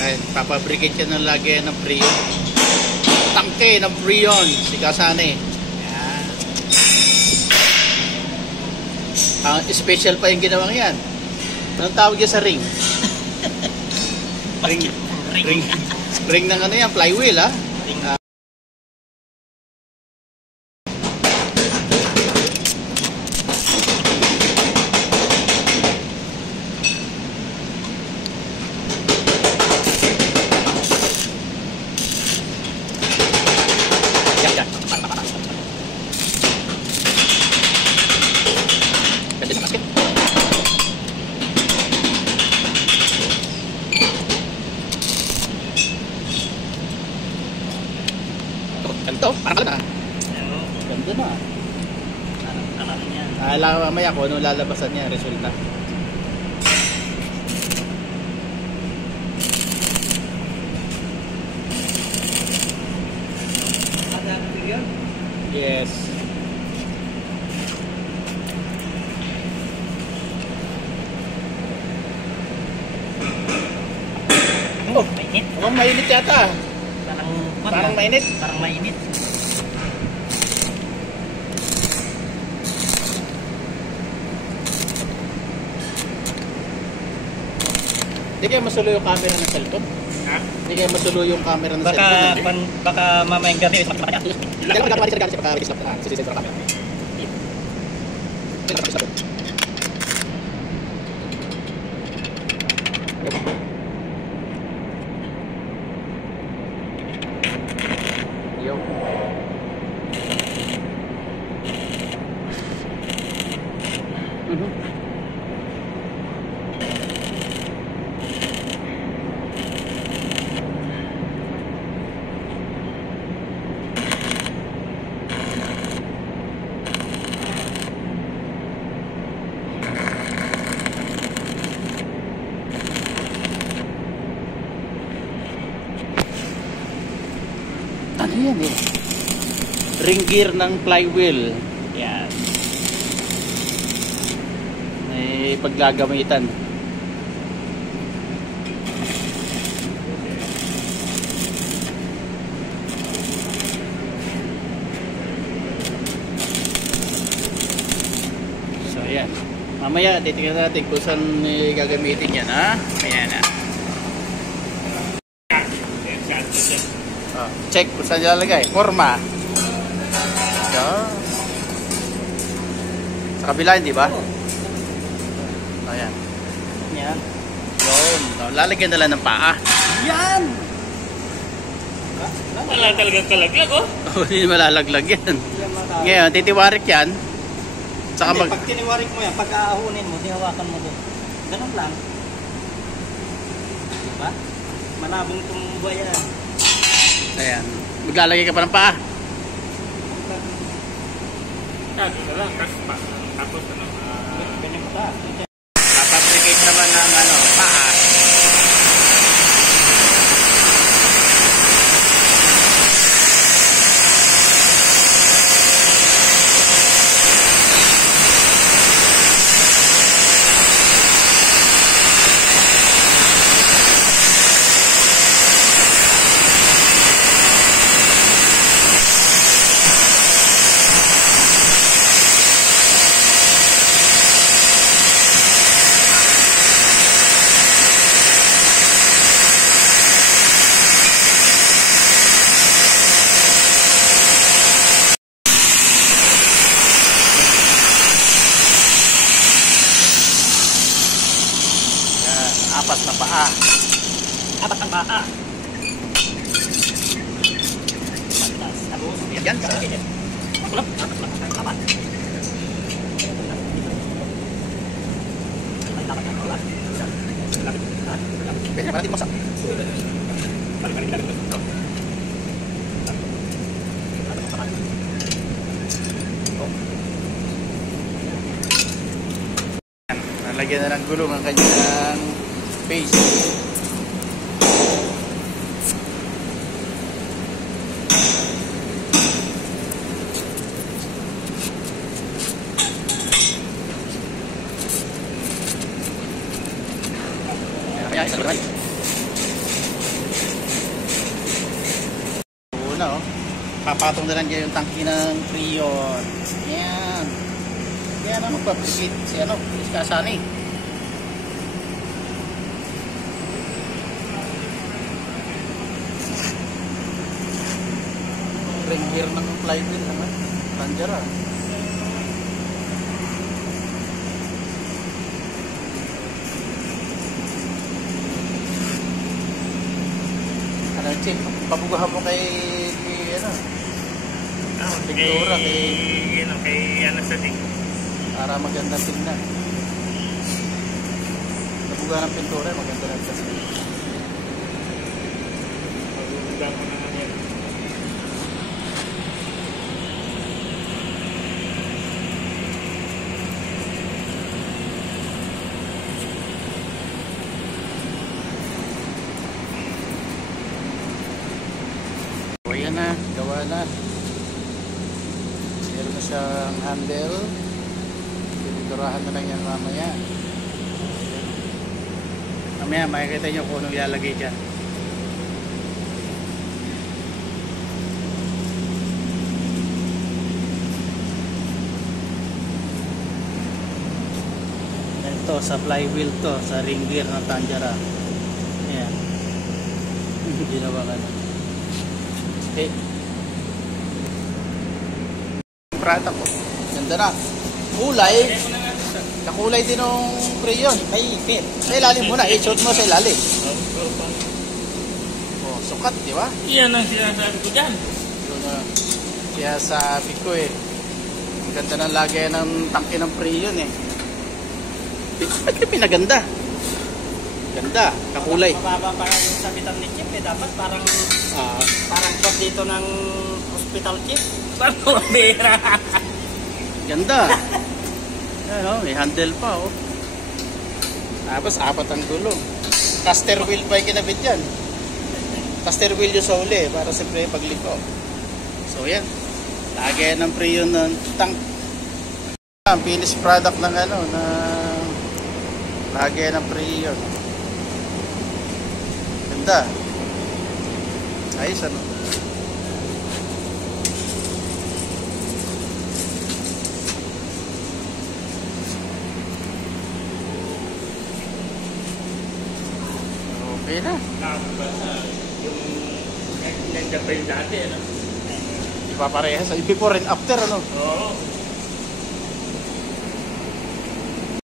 Ay, papabricate ka ng lagyan ng Freon. Tangke ng Freon. Si Kasane. Yan. Special pa yung ginawang yan. Anong tawag yan sa ring? ring ng ano yan, flywheel ha? Ganito, parang na. Ganda na. Parang yan. Alam mamaya kung anong lalabasan niya, resulta. Yes. Oh, mainit. Oh, mainit yata. Parang mainit. Parang mainit. Hindi kaya masulo yung camera ng cellphone? Ha? Hindi kaya masulo yung camera ng cellphone? Baka mamayang gabi. Hindi ka magkakawali sa pagka-register na sisensor camera. Yo. Ano yan eh? Ring gear ng flywheel. Yan. May paggagamitan. So yan. Mamaya titingnan natin kung saan gagamitin yan ha. Ayan na. Check kung saan nilalagay. Forma. Sa kabila, hindi ba? Ayan. Yan. Yun. Lalagyan na lang ng paa. Yan! Wala talagang kalaglag oh. Hindi malalaglag yan. Ngayon, titiwarik yan. Saka Hindi, pag tiniwarik mo yan, pag aahunin mo, dihawakan mo doon. Ganun lang. Diba? Manabong tumba yan. Ayan. Maglalagay ka pa ng paa. Tapos ano? Ganyan pa. Papabricate naman ng ano, paa. Apat na paa. Apat ang paa. Yan ka. Makulap. Apat. Pwede para din masak. Nalagyan na ng gulong ang kanyang face. Ayan, isa lagi. Papatong na lang dyan yung tangki ng Freon. Yan. Yan ang magpapagit si ano, si Kasani. Ring gear ng flywheel naman. Tanjara. Ano, Chief? Pabugahan mo kay ano? Pintura kay ano sa dik. para magandang tingnan. Nabugahan ng pintura, maganda lang sa tingnan. Pabugahan mo naman yan. O yan na, gawa na. Meron na siyang handle. Piniturahan na lang yan mamaya. Mamaya makikita nyo kung anong ilalagay dyan. Ito sa flywheel to, sa ring gear ng Tanjara. Ayan. Ginawa ka na. Okay. Product ko. Ganda na. Kulay. Kakulay din ng Freon. May ipit. Sa ilalim muna. I-short mo sa ilalim. Oh, sukat, di ba? Iyan ang sinasabi ko dyan. Yun na. Kaya sabi ko eh. Ang ganda ng lagay ng tangke ng Freon eh. Ba't ka pinaganda? Ganda. Kakulay. Mababa pa yung sabitan ni Chip eh. Dapat parang shot dito ng hospital Chip. Parang mabira. Ganda. Ayan o, may handle pa oh. Tapos apat ang gulong. Caster wheel pa yung kinabit yan. Caster wheel yung sa uli para siyempre pagliko. So yan. Lagay ng Freon ng tank. Finished product ng ano na lagay ng Freon. Ganda. Ayos ano. Okay na. Yung nandiyan pa yung dati, ano? Ipaparehas. Before and after ano. Oo.